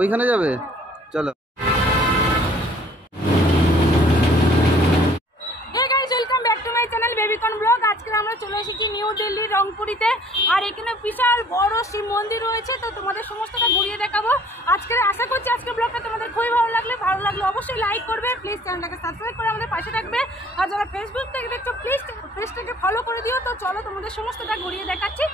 ওইখানে যাবে, চলো। আজকে আমরা চলে এসেছি নিউ দিল্লি রংপুরিতে, আর এখানে বিশাল বড় শিব মন্দির রয়েছে, তো তোমাদের সমস্তটা ঘুরিয়ে দেখাবো আজকে। আশা করছি আজকে ব্লগটা তোমাদের খুবই ভালো লাগলে অবশ্যই লাইক করবে, প্লিজ চ্যানেলটাকে সাবস্ক্রাইব করে আমাদের পাশে থাকবে, আর যারা ফেসবুক থেকে দেখছো প্লিজ পেজটাকে ফলো করে দিও। তো চলো তোমাদের সমস্তটা ঘুরিয়ে দেখাচ্ছি।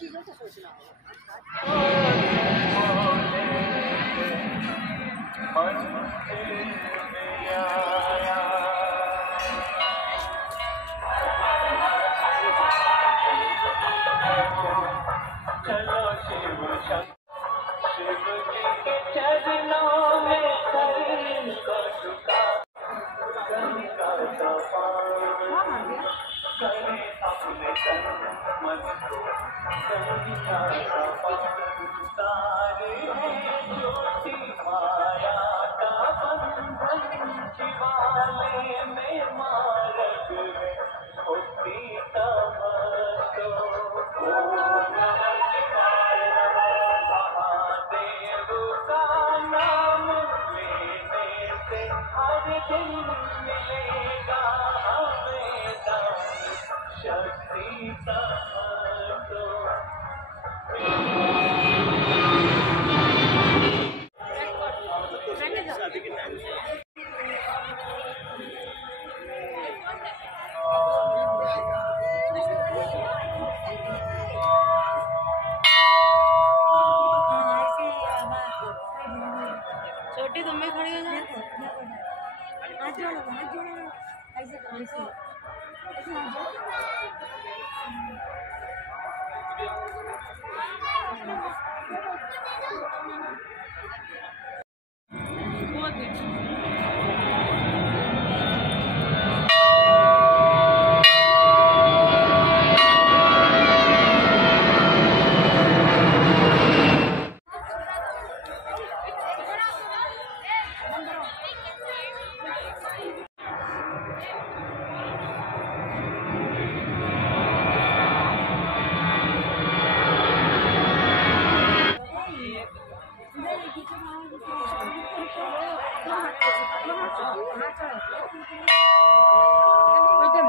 चीज़ों को सोचना छोटी तुम भी खड़ी हो जाए हाथ जोड़ो ऐसे करो ऐसे हाथ जोड़ो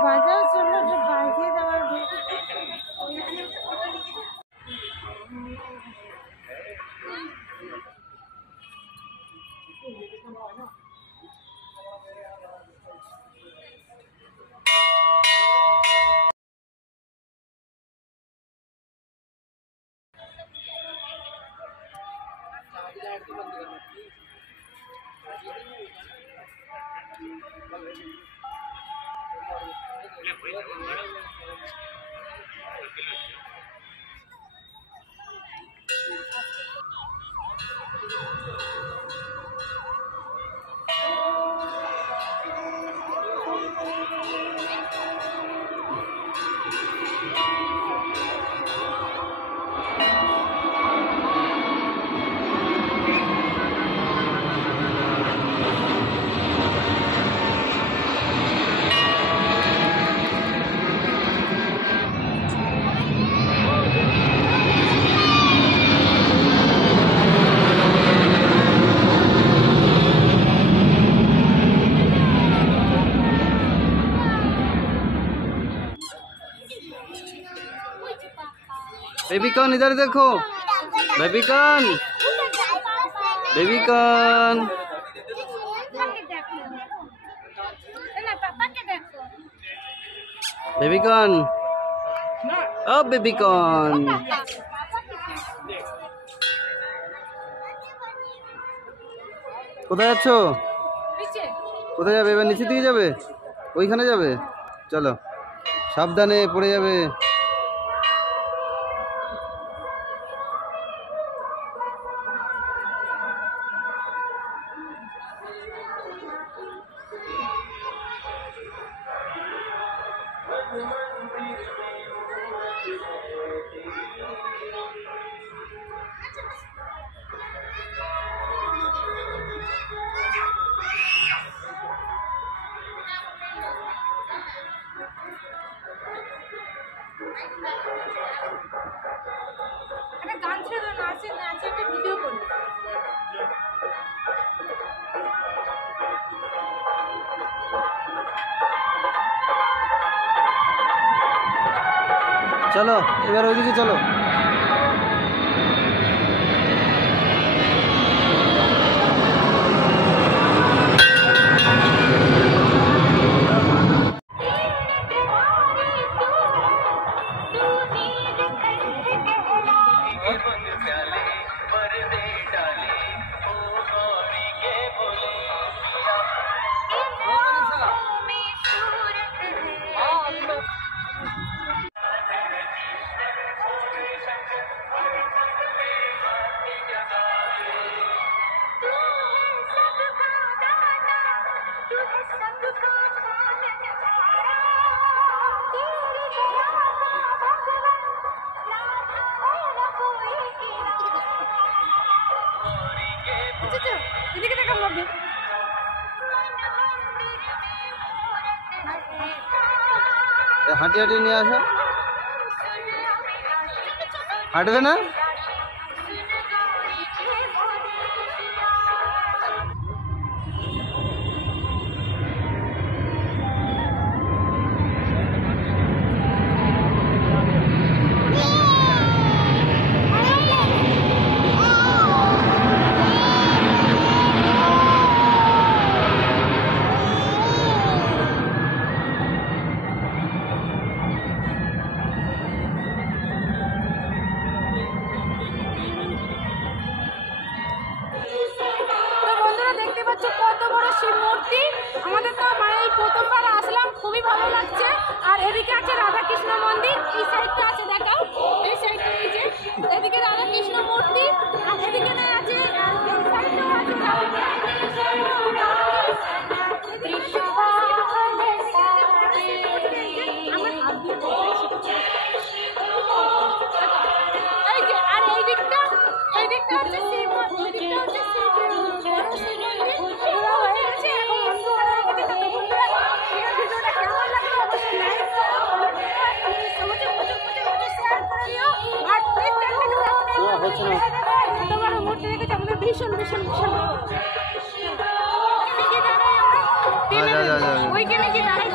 বাজার জন্য যে বাইরে দেওয়ার बेबीकॉर्न इधर देखो, बेबीकॉर्न बेबीकॉर्न বেবিকন, ও বেবিকন, কোথায় যাচ্ছ? কোথায় যাবে? এবার নিচে দিকে যাবে? ওইখানে যাবে? চলো, সাবধানে পড়ে যাবে। একটা গান ছেড়ে নাচে নাচে একটা ভিডিও করি। চলো এবার ওইদিকে চলো। এদিকে দেখা হবে। হাঁটি হাঁটি নিয়ে আসো। হাঁটবে না? কত বড় শিব মূর্তি। আমাদের তো মানে এই প্রথমবার আসলাম, খুবই ভালো লাগছে। আর এদিকে আছে রাধাকৃষ্ণ মন্দির, এই সাইডটা আছে দেখাও, এই সাইডটা নিচে এদিকে রাধাকৃষ্ণ মূর্তি, আর এদিকে না আছে এই সাইডটাও আছে এই যে, আর এই দিকটা হচ্ছে শিব মন্দির, এই দিকটা হচ্ছে ভীষণ ভীষণ ভীষণ ওইখানে কি দাঁড়াই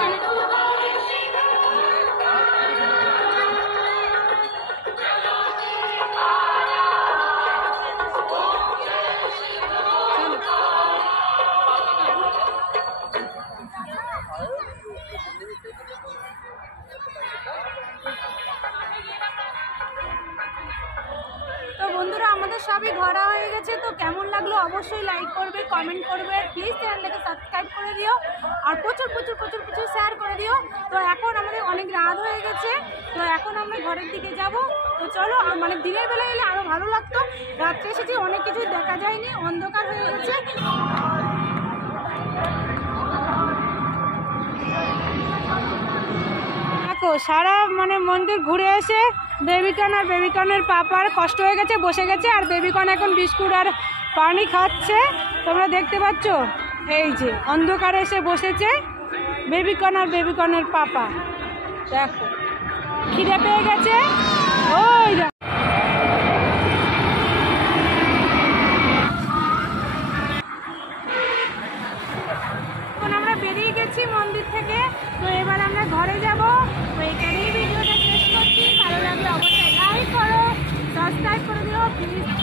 বন্ধুরা আমাদের সবই ঘোরা হয়ে গেছে। তো কেমন লাগলো অবশ্যই লাইক করবে, কমেন্ট করবে, প্লিজ চ্যানেলটাকে সাবস্ক্রাইব করে দিও, আর প্রচুর প্রচুর প্রচুর প্রচুর শেয়ার করে দিও। তো এখন আমাদের অনেক রাত হয়ে গেছে, তো এখন আমরা ঘরের দিকে যাব। তো চলো, মানে দিনের বেলা এলে আরও ভালো লাগতো, রাত্রে এসেছি অনেক কিছুই দেখা যায়নি, অন্ধকার হয়ে গেছে। দেখো সারা মানে মন্দির ঘুরে এসে বেবিকন আর বেবিকনের পাপার কষ্ট হয়ে গেছে, বসে গেছে, আর বেবিকন এখন বিস্কুট আর পানি খাচ্ছে। তোমরা দেখতে পাচ্ছ, এই যে অন্ধকারে এসে বসেছে বেবিকন আর বেবিকনের পাপা। দেখো খিদে পেয়ে গেছে, ওই এখন আমরা বেরিয়ে গেছি মন্দির থেকে। তো এবার আমরা ঘরে যাব। তো এখানেই ভিডিওটা শেষ করছি। ভালো লাগলে অবশ্যই লাইক করো, সাবস্ক্রাইব করে দিও প্লিজ।